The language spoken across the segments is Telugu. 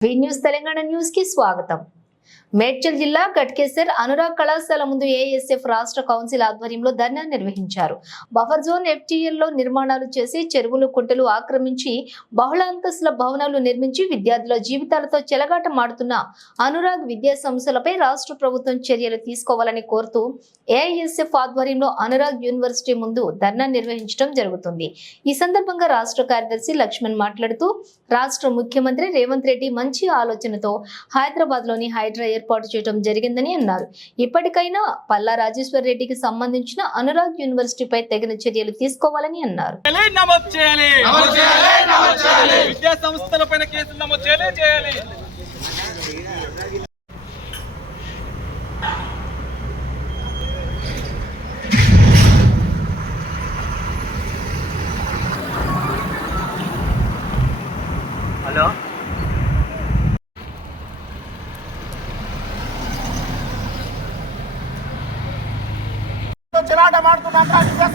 వి న్యూస్ తెలంగాణ న్యూస్ కి స్వాగతం మేడ్చల్ జిల్లా గట్కేసర్ అనురాగ్ కళాశాల ముందు ఏఎస్ఎఫ్ రాష్ట్ర కౌన్సిల్ ఆధ్వర్యంలో ధర్నా నిర్వహించారు. బఫర్ జోన్ ఎఫ్టీఎల్లో నిర్మాణాలు చేసి చెరువులు కుంటలు ఆక్రమించి బహుళ అంతస్తుల భవనాలు నిర్మించి విద్యార్థుల జీవితాలతో చెలగాటమాడుతున్న అనురాగ్ విద్యా సంస్థలపై రాష్ట్ర ప్రభుత్వం చర్యలు తీసుకోవాలని కోరుతూ ఏఐఎస్ఎఫ్ ఆధ్వర్యంలో అనురాగ్ యూనివర్సిటీ ముందు ధర్నా నిర్వహించడం జరుగుతుంది. ఈ సందర్భంగా రాష్ట్ర కార్యదర్శి లక్ష్మణ్ మాట్లాడుతూ రాష్ట్ర ముఖ్యమంత్రి రేవంత్ రెడ్డి మంచి ఆలోచనతో హైదరాబాద్ హైడ్రా ఏర్పాటు చేయడం జరిగిందని అన్నారు. ఇప్పటికైనా పల్లా రాజేశ్వర్ రెడ్డికి సంబంధించిన అనురాగ్ యూనివర్సిటీపై తగిన చర్యలు తీసుకోవాలని అన్నారు. చేయాలి, నమోదు చేయాలి విద్యా సంస్థల పైన కేసులు నమోదు చేయాలి చేయాలి. హలో?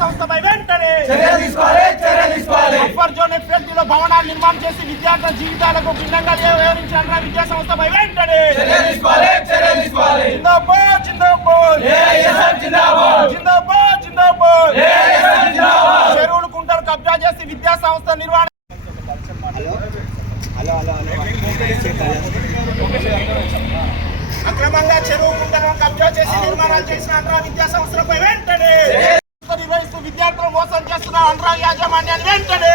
సంస్థపై వెంటనే జోన్ FLT లో భవనాలు నిర్మాణం చేసి విద్యార్థుల జీవితాలకు భిన్నంగా వ్యవహరించిన విద్యా సంస్థపై వెంటనే జిందాబాద్ జిందాబాద్. జిందాబాద్. జిందాబాద్ చెరువులు కుంటలు కబ్జా చేసి విద్యా సంస్థ నిర్వహణ అక్రమంగా కుంటలను కబ్జా చేసి నిర్మాణాలు చేసిన అంధ్రా విద్యా సంస్థలపై వెంటనే నిర్వహిస్తూ విద్యార్థులు మోసం చేస్తున్న అంధ్రా యాజమాన్యాన్ని వెంటనే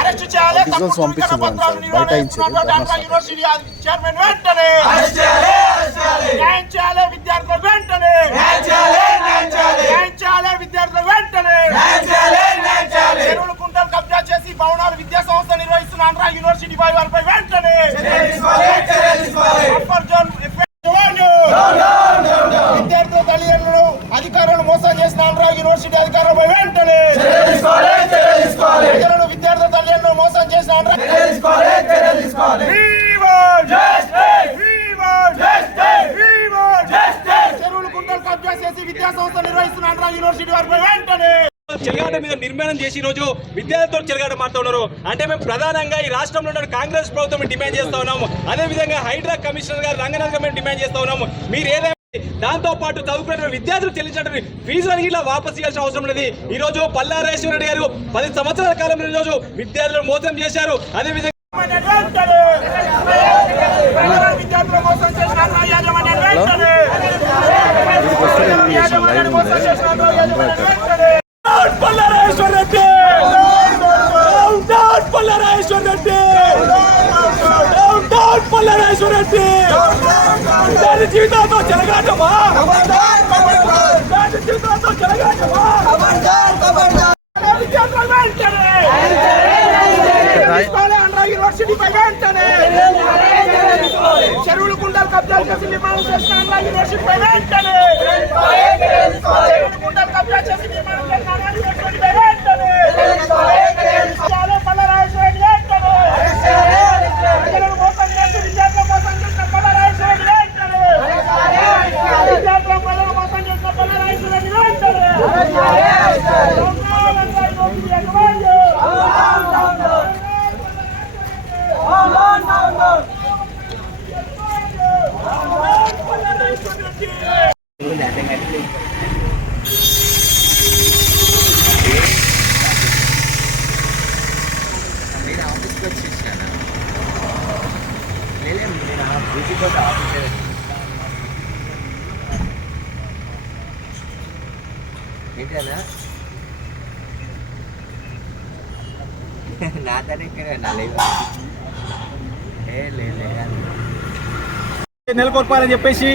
అరెస్టు చేయాలి. అంధ్రా యూనివర్సిటీ చైర్మన్ వెంటనే న్యాయం చేయాలి వెంటనే న్యాయం చేయాలి వెంటనే చెరువులు కుంటలు కబ్జా చేసి భవనాలు విద్యా సంస్థ నిర్వహిస్తున్న ఆంధ్ర యూనివర్సిటీ పై వారిపై వెంటనే బఫర్ జోన్ ఎఫెక్ట్ జవాన్లు. విద్యార్థుల తల్లిదండ్రులు అధికారులను మోసం చేసిన ఆంధ్ర యూనివర్సిటీ అధికారులపై వెంటనే ప్రజలను విద్యార్థుల తల్లిదండ్రులు మోసం చేసిన! చెరువులు కుంటలు కబ్జా చేసి విద్యా సంస్థ నిర్వహిస్తున్న యూనివర్సిటీ వారిపై వెంటనే? చెలగాట మీద నిర్మాణం చేసి ఈ రోజు విద్యార్థులతో చెలగాట మారుతా ఉన్నారు. అంటే మేము ప్రధానంగా ఈ రాష్ట్రంలో ఉన్న కాంగ్రెస్ ప్రభుత్వం డిమాండ్ చేస్తా ఉన్నాము. అదే విధంగా హైడ్రా కమిషనర్ గారు రంగనాథ్ గారు మేము డిమాండ్ చేస్తా ఉన్నాము. మీరు ఏదైనా దాంతోపాటు చదువుకునే విద్యార్థులు చెల్లించిన ఫీజులను ఇలా వాపసు చేయాల్సిన అవసరం లేదు ఈ రోజు పల్లారేశ్వర రెడ్డి గారు పది సంవత్సరాల కాలంలో ఈ రోజు విద్యార్థులను మోసం చేశారు. అదేవిధంగా పల్లారేశ్వర రెడ్డి డౌన్ పల్లారేశ్వర రెడ్డి పల్లారేశ్వర రెడ్డి! దాని జీవితాలతో చెలగాటమా దాని జీవితాలతో చెలగాటమా ఆంధ్ర యూనివర్సిటీపై వెంటనే. చెరువులు కుంటలు కబ్జాలు చేసి నిర్మాణం చేసిన వెంటనే. కబ్జా చేసి నిర్మాణం చేసిన ఆంధ్ర యూనివర్సిటీపై వెంటనే చాలు పల్లరాజేశ్వరి వెంటనే ప్రజలను మోసం చేసి విద్యార్థుల మోసం చేసిన పల్లరాజేశ్వరి వెంటనే విద్యార్థుల ప్రజలు మోసం చేసిన పల్లరాజేశ్వరి వెంటనే నేను ఆఫీస్కి వచ్చేసాను లేదు నేను ఆ డ్యూటీ కోసం ఆఫీస్. ఏంటన్నా? నా తన ఇక్కడ నా లేదు ఏ లేదు నెలకొల్పాలని చెప్పేసి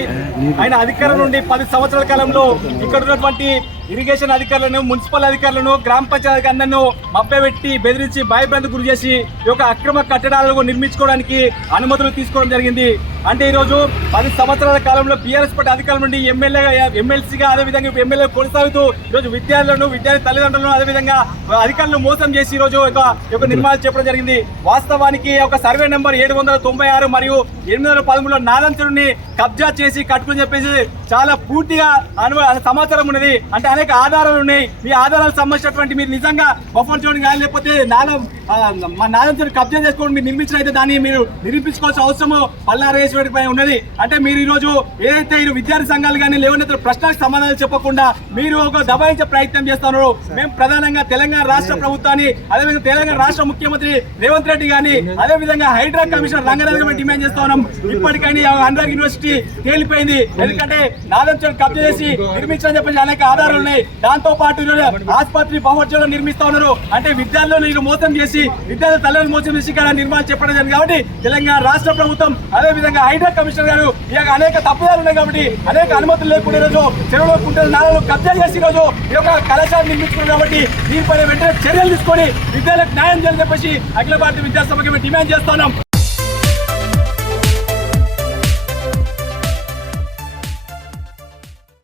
ఆయన అధికారం నుండి పది సంవత్సరాల కాలంలో ఇక్కడ ఉన్నటువంటి ఇరిగేషన్ అధికారులను మున్సిపల్ అధికారులను గ్రామ పంచాయతీ అందరిను మభ్యపెట్టి బెదిరించి భయభ్రాంతి గురి చేసి ఈ యొక్క అక్రమ కట్టడాలను నిర్మించుకోవడానికి అనుమతులు తీసుకోవడం జరిగింది. అంటే ఈరోజు పది సంవత్సరాల కాలంలో బీఆర్ఎస్ పార్టీ అధికారుల నుండి ఎమ్మెల్యేగా ఎమ్మెల్సీగా అదే విధంగా ఎమ్మెల్యే కొనసాగుతూ ఈరోజు విద్యార్థులను విద్యార్థి తల్లిదండ్రులను అదే విధంగా అధికారులను మోసం చేసి ఈ రోజు ఒక యొక్క నిర్మాణం చెప్పడం జరిగింది. వాస్తవానికి ఒక సర్వే నెంబర్ ఏడు వందల తొంభై ఆరు మరియు ఎనిమిది వందల పదమూడులో నాలంచరుని కబ్జా చేసి కట్టుకుని చెప్పేసి చాలా పూర్తిగా అను సమాచారం ఉన్నది. అంటే అనేక ఆధారాలు ఉన్నాయి. మీ ఆధారాలకు సంబంధించినటువంటి మీరు నిజంగా బఫర్ జోన్ కానీ లేకపోతే నాలం మా నాలంతో కబ్జా చేసుకోండి మీరు నిర్మించినైతే దాన్ని మీరు నిరూపించుకోవాల్సిన అవసరము పల్లారేశ్వరి పై ఉన్నది. అంటే మీరు ఈరోజు ఏదైతే ఈ విద్యార్థి సంఘాలు కానీ లేవనైతే ప్రశ్నలకు సమాధానాలు చెప్పకుండా మీరు ఒక దబాయించే ప్రయత్నం చేస్తున్నారు. మేము ప్రధానంగా తెలంగాణ రాష్ట్ర ప్రభుత్వాన్ని అదేవిధంగా తెలంగాణ రాష్ట్ర ముఖ్యమంత్రి రేవంత్ రెడ్డి కానీ అదే విధంగా హైడ్రా కమిషనర్ రంగనాథ్ గారిని డిమాండ్ చేస్తా ఉన్నాం. ఇప్పటికైనా ఈ అనురాగ్ యూనివర్సిటీ తేలిపోయింది. ఎందుకంటే నాలంచోడు కబ్జా చేసి నిర్మించాలని చెప్పేసి అనేక ఆధారాలు ఉన్నాయి. దాంతో పాటు ఆసుపత్రి బహుమత్యంలో నిర్మిస్తా ఉన్నారు. అంటే విద్యార్థులను వీళ్ళు మోసం చేసి విద్యార్థుల తల్లిని మోసం చేసి ఇక్కడ నిర్మాణం చెప్పడం జరిగింది కాబట్టి తెలంగాణ రాష్ట్ర ప్రభుత్వం అదే విధంగా హైడ్రా కమిషనర్ గారు ఈ యొక్క అనేక తప్పుదాలు ఉన్నాయి కాబట్టి అనేక అనుమతులు లేకుండా ఈరోజు చెరువులో కుంటల నాలలో కబ్జా చేసి ఈరోజు ఈ యొక్క కళాశాల నిర్మించుకున్నారు కాబట్టి దీనిపై వెంటనే చర్యలు తీసుకొని విద్యార్థులకు న్యాయం చేయాలని చెప్పేసి అఖిల భారత విద్యాసభకి మేము డిమాండ్ చేస్తున్నాం